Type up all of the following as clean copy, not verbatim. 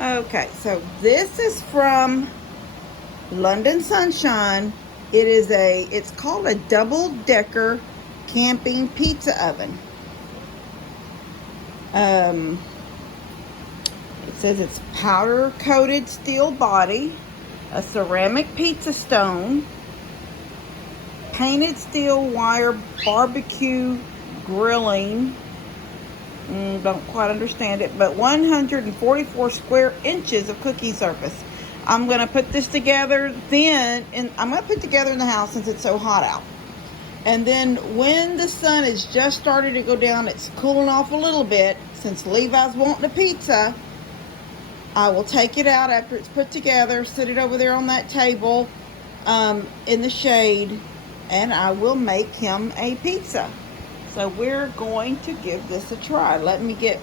Okay, so this is from London Sunshine. It's called a double-decker camping pizza oven. It says it's powder-coated steel body, a ceramic pizza stone, painted steel wire barbecue grilling. Don't quite understand it, but 144 square inches of cooking surface. I'm going to put this together then, and I'm going to put together in the house since it's so hot out. And then when the sun is just starting to go down, it's cooling off a little bit, since Levi's wanting a pizza, I will take it out after it's put together, sit it over there on that table in the shade, and I will make him a pizza. So we're going to give this a try. Let me get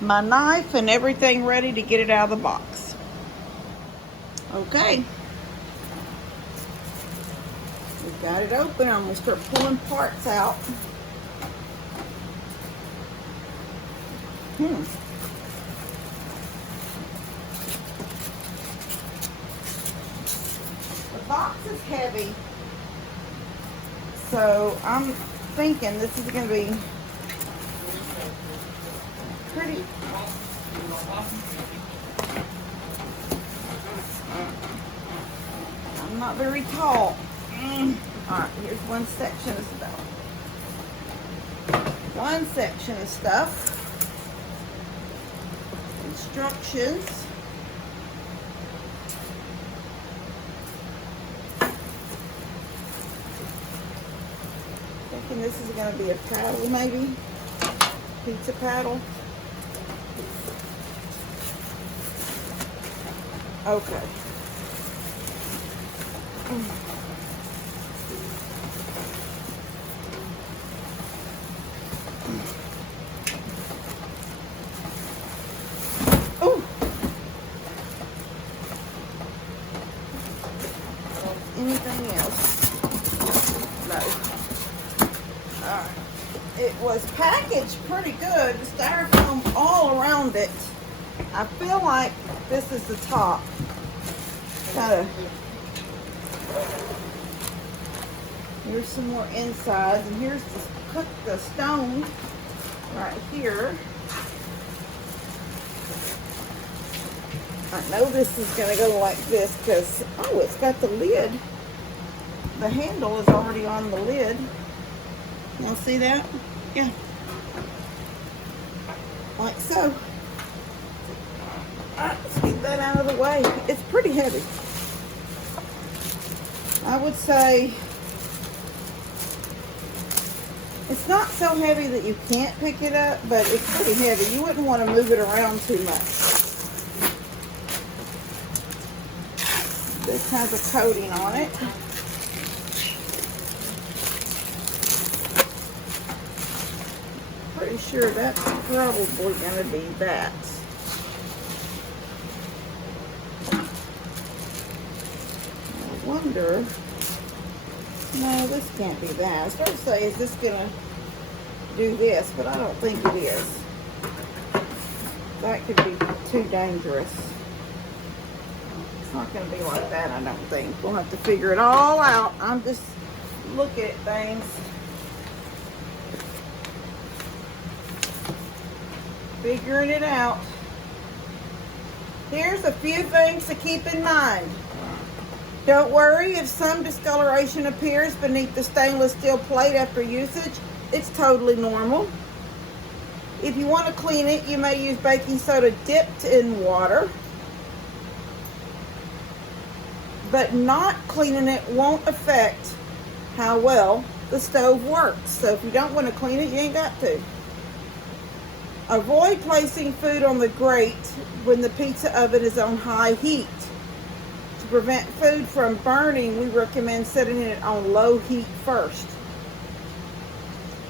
my knife and everything ready to get it out of the box. Okay. We've got it open. I'm going to start pulling parts out. The box is heavy, so I'm thinking this is going to be pretty. I'm not very tall. Alright, here's one section of stuff. One section of stuff. Instructions. Thinking this is going to be a paddle, maybe. Pizza paddle. Okay. Oh. Anything else? No. Alright. It was packaged pretty good. The styrofoam all around it. I feel like this is the top. Kind of. Here's some more insides, and here's the stone right here. I know this is going to go like this because, oh, it's got the lid. The handle is already on the lid. Y'all see that? Yeah. Like so. Alright, let's get that out of the way. It's pretty heavy. I would say it's not so heavy that you can't pick it up, but it's pretty heavy. You wouldn't want to move it around too much. This has a coating on it. Pretty sure that's probably going to be that. I wonder. No, this can't be that. I was going to say, is this going to do this? But I don't think it is. That could be too dangerous. It's not going to be like that, I don't think. We'll have to figure it all out. I'm just looking at things. Figuring it out. Here's a few things to keep in mind. Don't worry if some discoloration appears beneath the stainless steel plate after usage. It's totally normal. If you want to clean it, you may use baking soda dipped in water. But not cleaning it won't affect how well the stove works. So if you don't want to clean it, you ain't got to. Avoid placing food on the grate when the pizza oven is on high heat. To prevent food from burning, we recommend setting it on low heat first.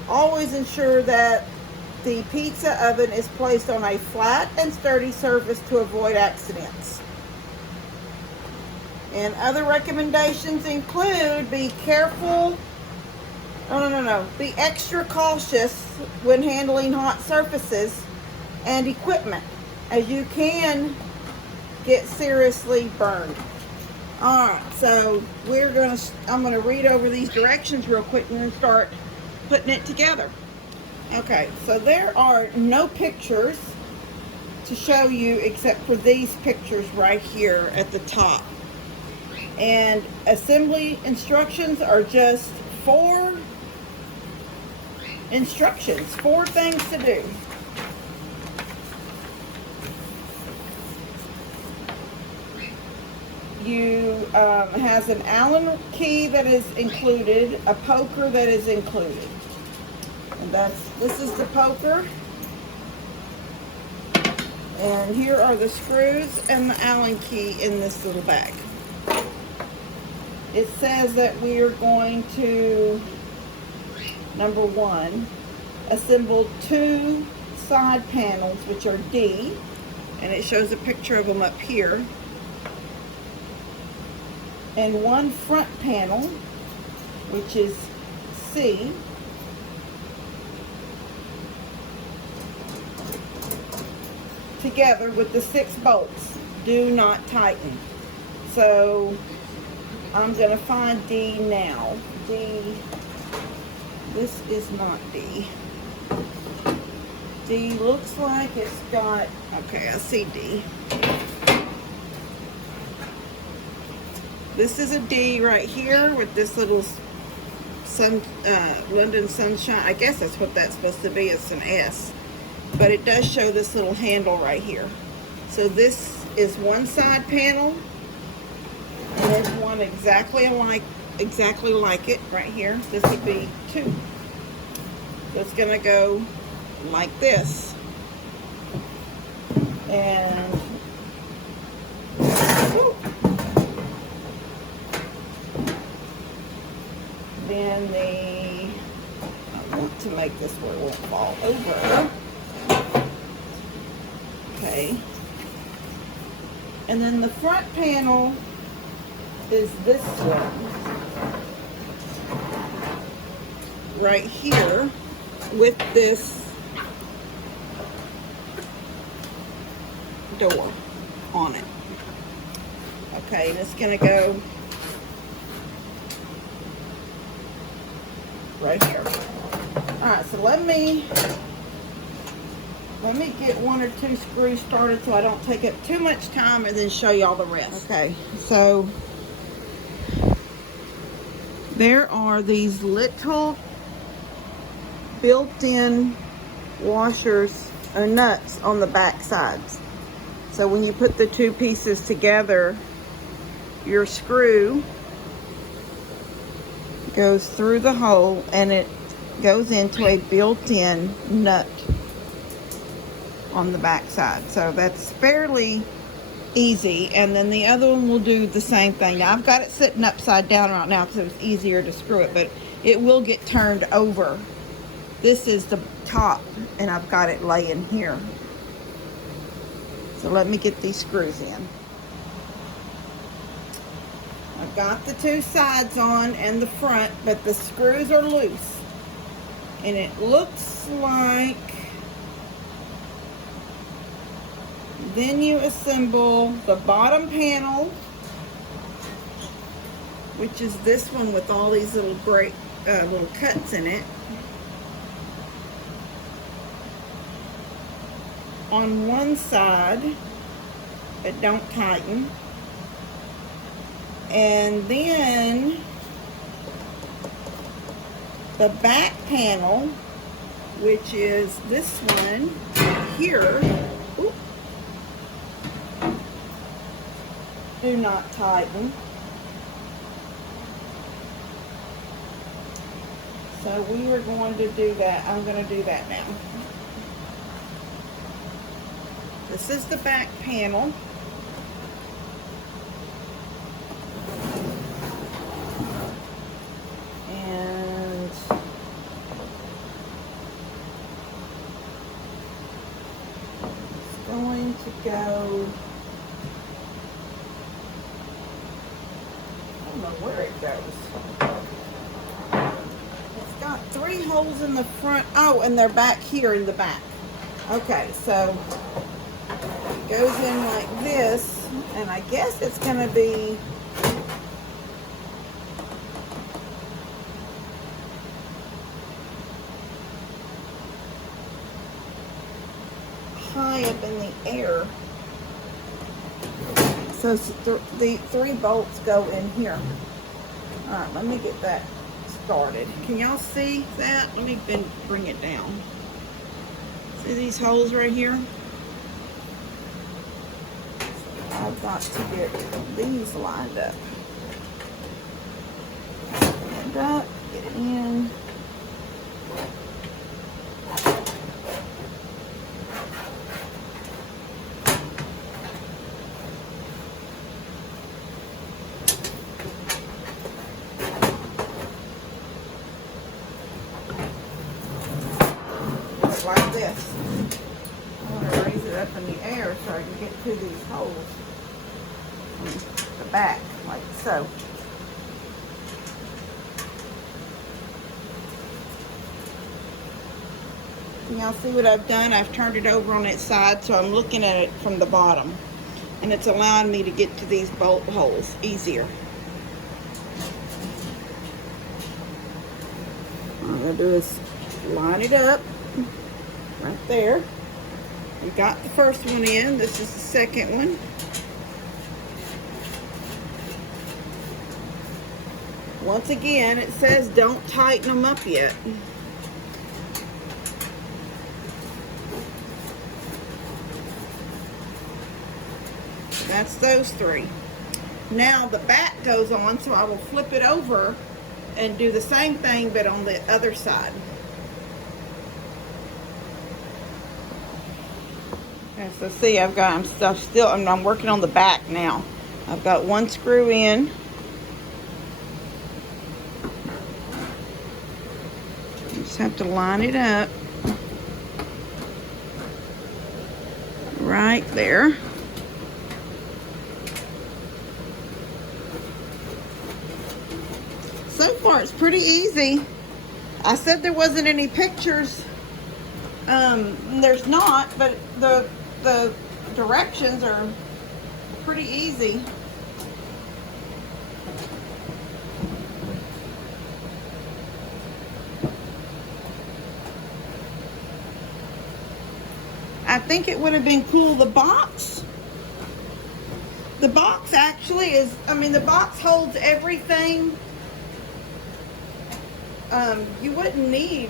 Always ensure that the pizza oven is placed on a flat and sturdy surface to avoid accidents. And other recommendations include be careful. Be extra cautious when handling hot surfaces and equipment, as you can get seriously burned. All right, so I'm gonna read over these directions real quick and then start putting it together. Okay, so there are no pictures to show you except for these pictures right here at the top. And assembly instructions are just 4 instructions, 4 things to do. You has an Allen key that is included, a poker that is included. And this is the poker. And here are the screws and the Allen key in this little bag. It says that we are going to, number 1, assemble 2 side panels, which are D, and it shows a picture of them up here, and 1 front panel, which is C, together with the 6 bolts. Do not tighten. So I'm going to find D now. D, this is not D. D looks like it's got, okay, I see D. This is a D right here with this little London Sunshine. I guess that's what that's supposed to be. It's an S. But it does show this little handle right here. So this is 1 side panel. And there's one exactly like it right here. This would be 2. So it's going to go like this. And then I want to make this where it won't fall over. Okay. And then the front panel is this one right here with this door on it. Okay, and it's going to go right here. All right, so let me get 1 or 2 screws started so I don't take up too much time and then show y'all the rest. Okay, so there are these little built-in washers or nuts on the back sides. So when you put the 2 pieces together, your screw goes through the hole and it goes into a built-in nut on the back side. So that's fairly easy. And then the other one will do the same thing. Now I've got it sitting upside down right now because it was easier to screw it, but it will get turned over. This is the top and I've got it laying here. So let me get these screws in. I've got the 2 sides on and the front, but the screws are loose. And it looks like, then you assemble the bottom panel, which is this one with all these little little cuts in it, on one side, but don't tighten. And then the back panel, which is this one here. Ooh. Do not tighten. So we are going to do that. I'm going to do that now. This is the back panel. And it's going to go, I don't know where it goes. It's got 3 holes in the front. Oh, and they're back here in the back. Okay, so it goes in like this. And I guess it's gonna be high up in the air. So the 3 bolts go in here. All right, let me get that started. Can y'all see that? Let me bring it down. See these holes right here? I've got to get these lined up. Stand up, get it in. Like this. I want to raise it up in the air so I can get to these holes in the back, like so. Can y'all see what I've done? I've turned it over on its side so I'm looking at it from the bottom, and it's allowing me to get to these bolt holes easier. All I'm going to do is line it up right there. We got the first one in. This is the second one. Once again, it says don't tighten them up yet. That's those 3. Now the back goes on, so I will flip it over and do the same thing but on the other side. Okay, so see, I'm working on the back now. I've got 1 screw in. Just have to line it up right there. So far, it's pretty easy. I said there wasn't any pictures. There's not, but the directions are pretty easy. I think it would have been cool. The box actually is, the box holds everything. You wouldn't need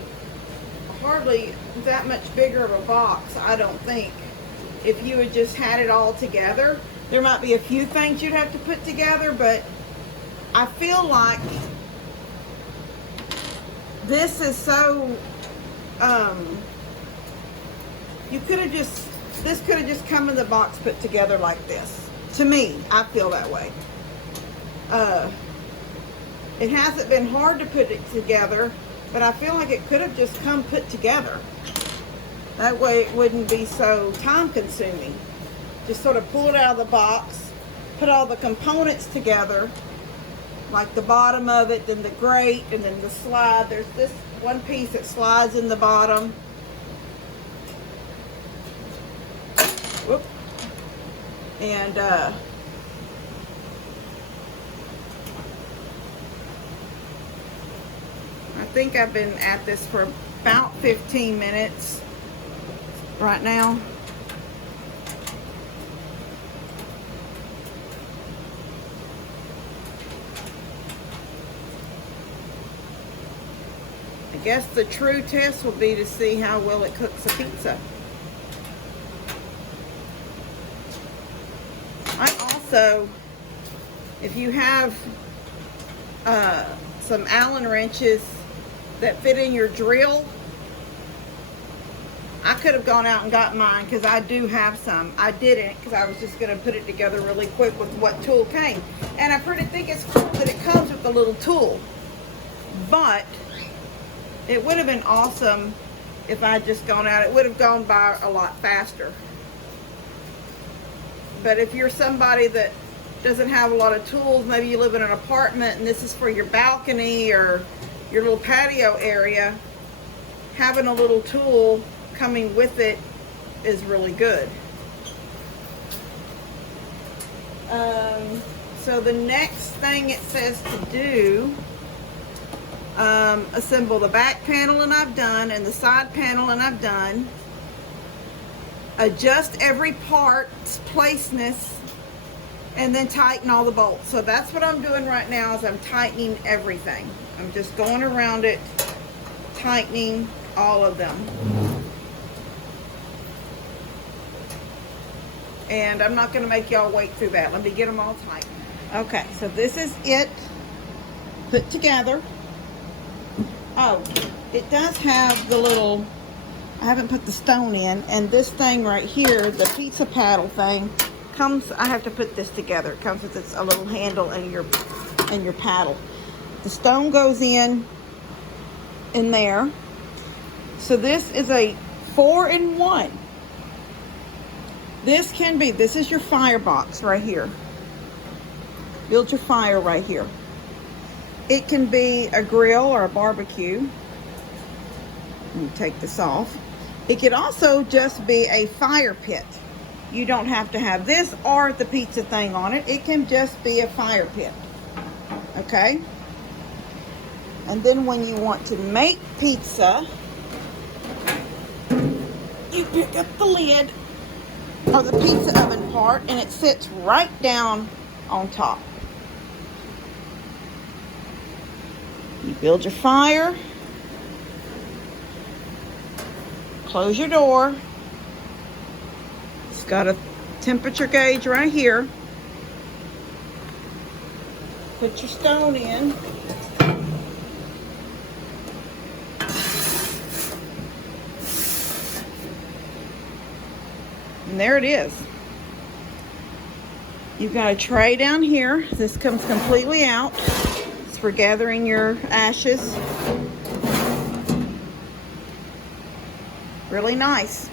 hardly that much bigger of a box, I don't think, if you had just had it all together. There might be a few things you'd have to put together, but I feel like this is so, this could have just come in the box put together like this. To me, I feel that way. It hasn't been hard to put it together, but I feel like it could have just come put together. That way it wouldn't be so time consuming. Just sort of pull it out of the box, put all the components together, like the bottom of it, then the grate, and then the slide. There's this one piece that slides in the bottom. Whoop. And I think I've been at this for about 15 minutes right now. I guess the true test will be to see how well it cooks a pizza. I also, if you have some Allen wrenches that fit in your drill, I could have gone out and got mine because I do have some. I didn't because I was just going to put it together really quick with what tool came. And I pretty think it's cool that it comes with a little tool. But it would have been awesome if I had just gone out. It would have gone by a lot faster. But if you're somebody that doesn't have a lot of tools, maybe you live in an apartment and this is for your balcony or your little patio area, having a little tool coming with it is really good. So the next thing it says to do, assemble the back panel, and I've done, and the side panel, and I've done. Adjust every part's placeness, and then tighten all the bolts. So that's what I'm doing right now, is I'm tightening everything. I'm just going around it, tightening all of them. And I'm not going to make y'all wait through that. Let me get them all tightened. Okay, so this is it put together. Oh, it does have the little, I haven't put the stone in, and this thing right here, the pizza paddle thing, comes, I have to put this together. It comes with a little handle and your paddle. The stone goes in there. So this is a 4-in-1. This is your firebox right here. Build your fire right here. It can be a grill or a barbecue. Let me take this off. It could also just be a fire pit. You don't have to have this or the pizza thing on it. It can just be a fire pit. Okay? And then when you want to make pizza, you pick up the lid or the pizza oven part, and it sits right down on top. You build your fire, close your door. It's got a temperature gauge right here. Put your stone in. And there it is. You've got a tray down here. This comes completely out. It's for gathering your ashes. Really nice.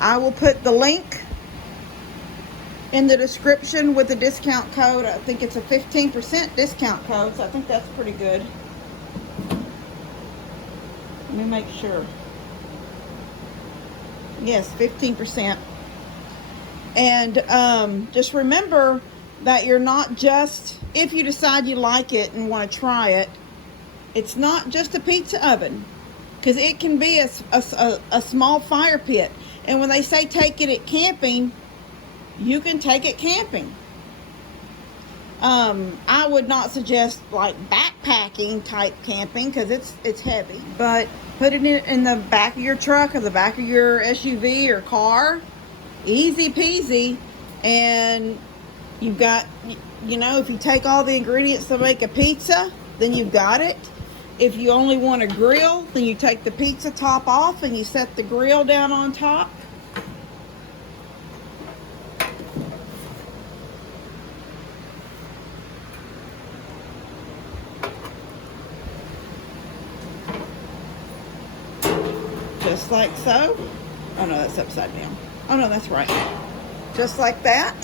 I will put the link in the description with the discount code. I think it's a 15% discount code, so I think that's pretty good. Let me make sure. Yes, 15%. And just remember that you're not just, if you decide you like it and want to try it, it's not just a pizza oven, because it can be a small fire pit. And when they say take it camping, you can take it camping. I would not suggest like backpacking type camping, because it's heavy. But put it in the back of your truck or the back of your SUV or car. Easy peasy. And you've got, you know, if you take all the ingredients to make a pizza, then you've got it. If you only want a grill, then you take the pizza top off and you set the grill down on top. Just like so. Oh no, that's upside down. Oh no, that's right. Just like that.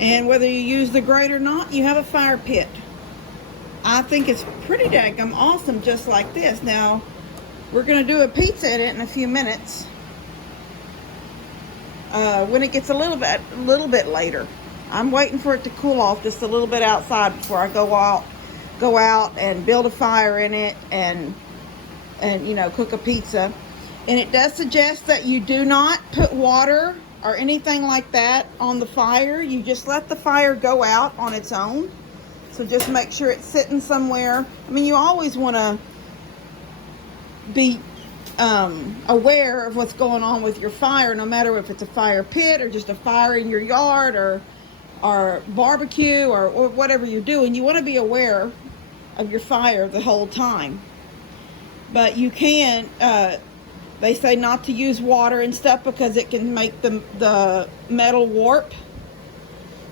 And whether you use the grate or not, you have a fire pit. I think it's pretty daggum awesome just like this. Now, we're going to do a pizza in it in a few minutes. When it gets a little bit later. I'm waiting for it to cool off just a little bit outside before I go out and build a fire in it and you know, cook a pizza. And it does suggest that you do not put water or anything like that on the fire. You just let the fire go out on its own. So just make sure it's sitting somewhere. I mean, you always want to be aware of what's going on with your fire, no matter if it's a fire pit or just a fire in your yard or barbecue or whatever you're doing. You want to be aware of your fire the whole time. But you can, they say not to use water and stuff because it can make the metal warp.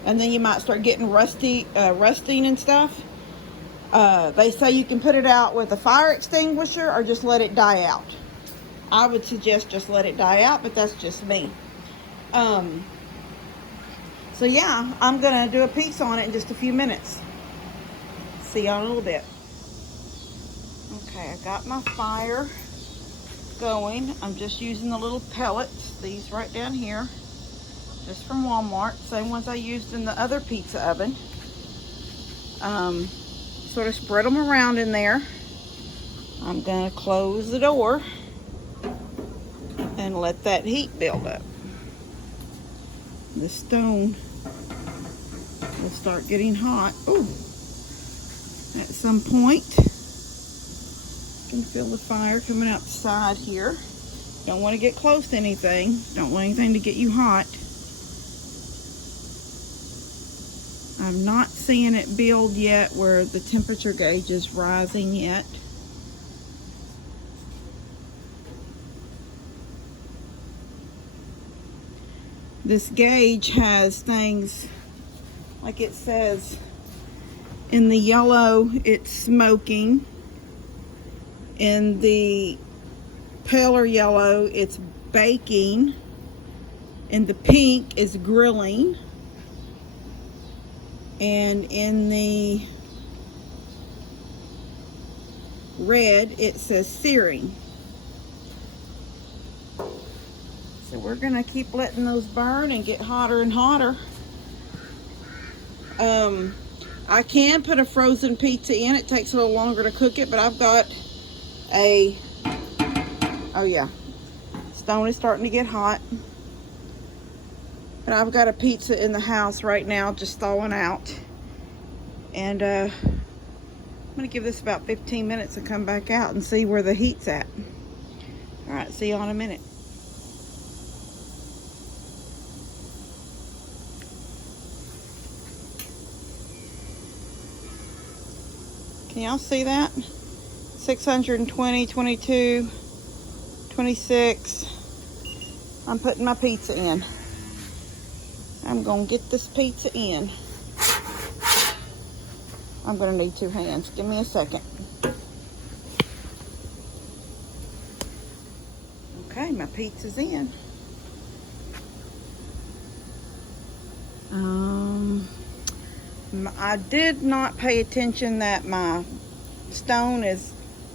And then you might start getting rusting and stuff. They say you can put it out with a fire extinguisher or just let it die out. I would suggest just let it die out, but that's just me. So yeah, I'm going to do a piece on it in just a few minutes. See y'all in a little bit. Okay, I got my fire going. I'm just using the little pellets, these right down here. just from Walmart, same ones I used in the other pizza oven. Sort of spread them around in there. I'm gonna close the door and let that heat build up. The stone will start getting hot. Ooh, at some point. You can feel the fire coming out the side here. Don't want to get close to anything. Don't want anything to get you hot. I'm not seeing it build yet where the temperature gauge is rising yet. This gauge has things like it says in the yellow it's smoking, in the paler yellow it's baking, in the pink is grilling, and in the red it says searing. So we're gonna keep letting those burn and get hotter and hotter. I can put a frozen pizza in. It takes a little longer to cook it, but I've got a, oh yeah, stone is starting to get hot. And I've got a pizza in the house right now just thawing out. And I'm gonna give this about 15 minutes and come back out and see where the heat's at. All right, see you in a minute. Can y'all see that? 620, 22, 26. I'm putting my pizza in. I'm gonna get this pizza in. I'm gonna need 2 hands. Give me a second. Okay, my pizza's in. I did not pay attention that my stone is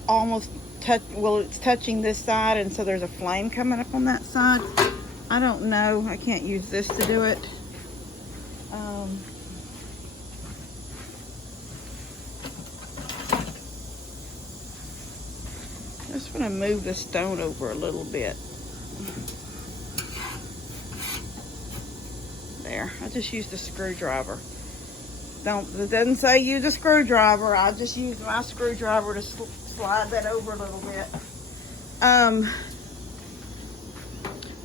almost it's touching this side, and so there's a flame coming up on that side. I don't know. I can't use this to do it. Just want to move the stone over a little bit. There. I just used a screwdriver. It doesn't say use a screwdriver. I just used my screwdriver to slide that over a little bit.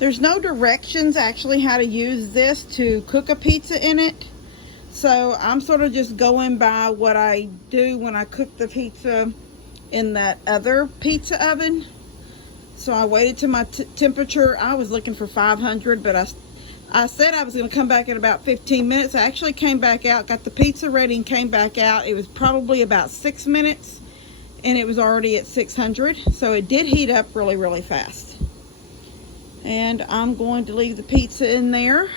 There's no directions actually how to use this to cook a pizza in it. So I'm sort of just going by what I do when I cook the pizza in that other pizza oven. So I waited till my temperature. I was looking for 500, but I said I was going to come back in about 15 minutes. I actually came back out, got the pizza ready, and came back out. It was probably about 6 minutes, and it was already at 600. So it did heat up really, really fast. And I'm going to leave the pizza in there.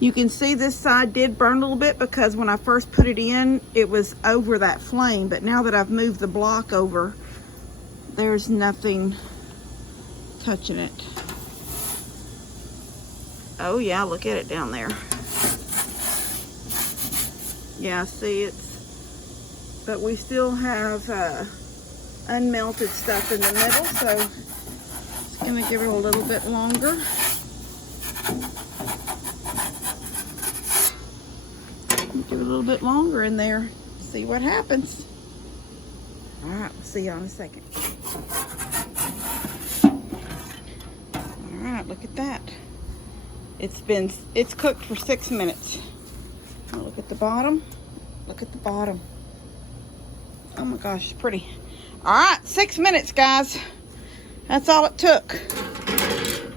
You can see this side did burn a little bit because when I first put it in, it was over that flame. But now that I've moved the block over, there's nothing touching it. Oh yeah, look at it down there. Yeah, see it's, but we still have unmelted stuff in the middle, so it's gonna give it a little bit longer. Give it a little bit longer in there, see what happens. All right, we'll see you in a second. All right, look at that. It's cooked for 6 minutes. Now look at the bottom. Look at the bottom. Oh my gosh, it's pretty. All right, 6 minutes, guys. That's all it took.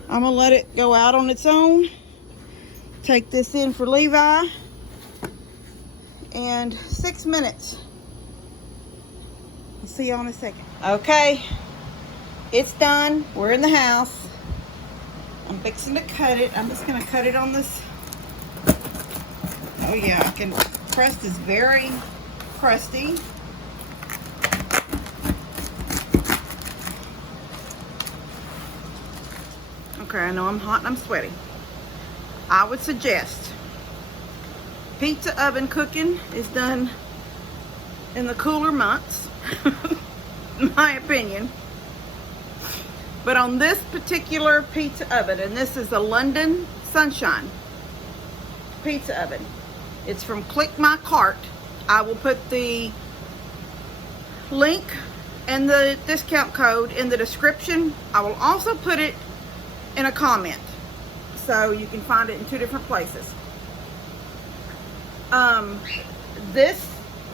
I'm gonna let it go out on its own. Take this in for Levi. And 6 minutes. I'll see y'all in a second. Okay, it's done. We're in the house. I'm fixing to cut it. I'm just gonna cut it on this. Oh yeah, crust is very crusty. Okay, I know I'm hot and I'm sweaty. I would suggest pizza oven cooking is done in the cooler months, in my opinion. But on this particular pizza oven, and this is a London Sunshine pizza oven, it's from Click My Cart. I will put the link and the discount code in the description. I will also put it in a comment, so you can find it in 2 different places. This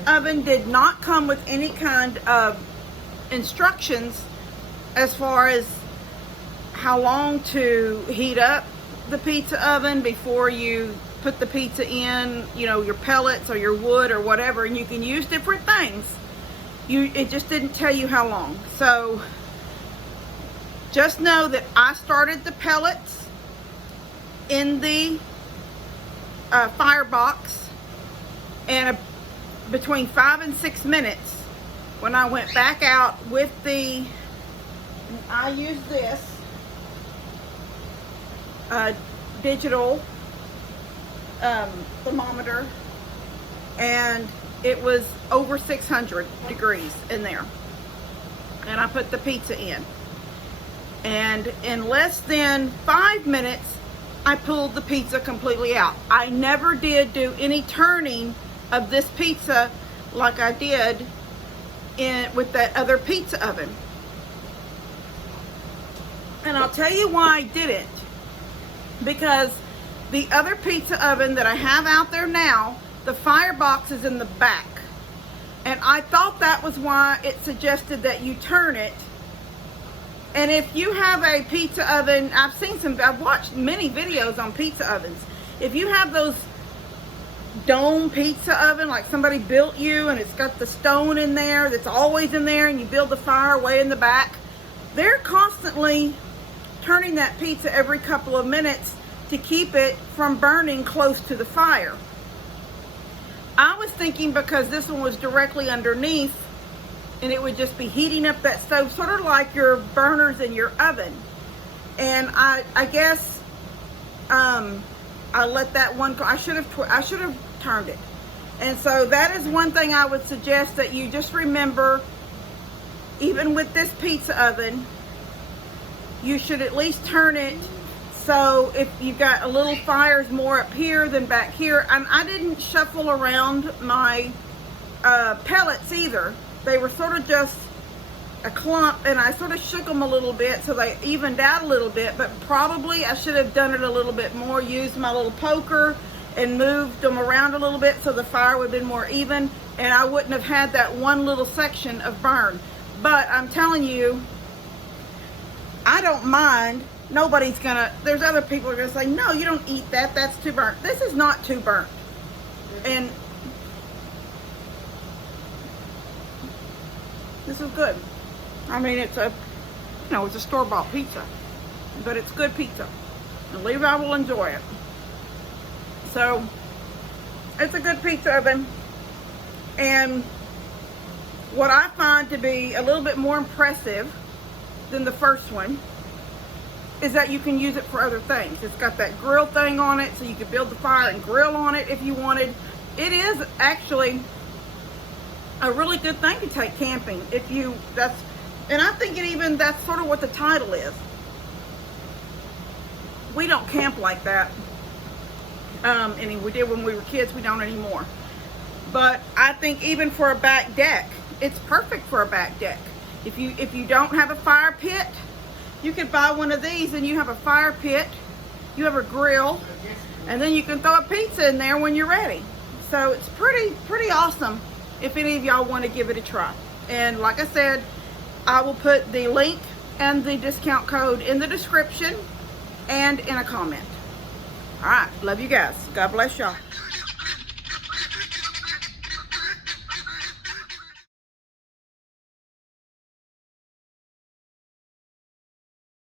oven did not come with any kind of instructions as far as how long to heat up the pizza oven before you put the pizza in, you know, your pellets or your wood or whatever, and you can use different things. It just didn't tell you how long. So just know that I started the pellets in the firebox, and between 5 and 6 minutes when I went back out with I used this digital thermometer, and it was over 600 degrees in there, and I put the pizza in, and in less than 5 minutes I pulled the pizza completely out. I never did do any turning of this pizza like I did with that other pizza oven. And I'll tell you why I didn't. Because the other pizza oven that I have out there now, the firebox is in the back. And I thought that was why it suggested that you turn it. And if you have a pizza oven, I've watched many videos on pizza ovens. If you have those dome pizza oven like somebody built you, and it's got the stone in there that's always in there, and you build the fire way in the back, they're constantly turning that pizza every couple of minutes to keep it from burning close to the fire. I was thinking because this one was directly underneath and it would just be heating up that stove, sort of like your burners in your oven. And I guess I let that one go. I should have turned it. And so that is one thing I would suggest, that you just remember, even with this pizza oven, you should at least turn it. So if you've got a little fires more up here than back here, and I didn't shuffle around my pellets either. They were sort of just a clump, and I sort of shook them a little bit so they evened out a little bit, but probably I should have done it a little bit more, used my little poker and moved them around a little bit so the fire would have been more even, and I wouldn't have had that one little section of burn. But I'm telling you, I don't mind. There's other people who are gonna say, no, you don't eat that, that's too burnt. This is not too burnt. And this is good. I mean, it's a store-bought pizza, but it's good pizza, and Levi will enjoy it. So it's a good pizza oven. And what I find to be a little bit more impressive than the first one is that you can use it for other things. It's got that grill thing on it, so you could build the fire and grill on it if you wanted. It is actually a really good thing to take camping and I think that's sort of what the title is. We don't camp like that. And we did when we were kids. We don't anymore. But I think even for a back deck, it's perfect for a back deck. If you don't have a fire pit, you could buy one of these, and you have a fire pit, you have a grill, and then you can throw a pizza in there when you're ready. So it's pretty awesome if any of y'all want to give it a try. And like I said, I will put the link and the discount code in the description and in a comment. All right, love you guys. God bless y'all.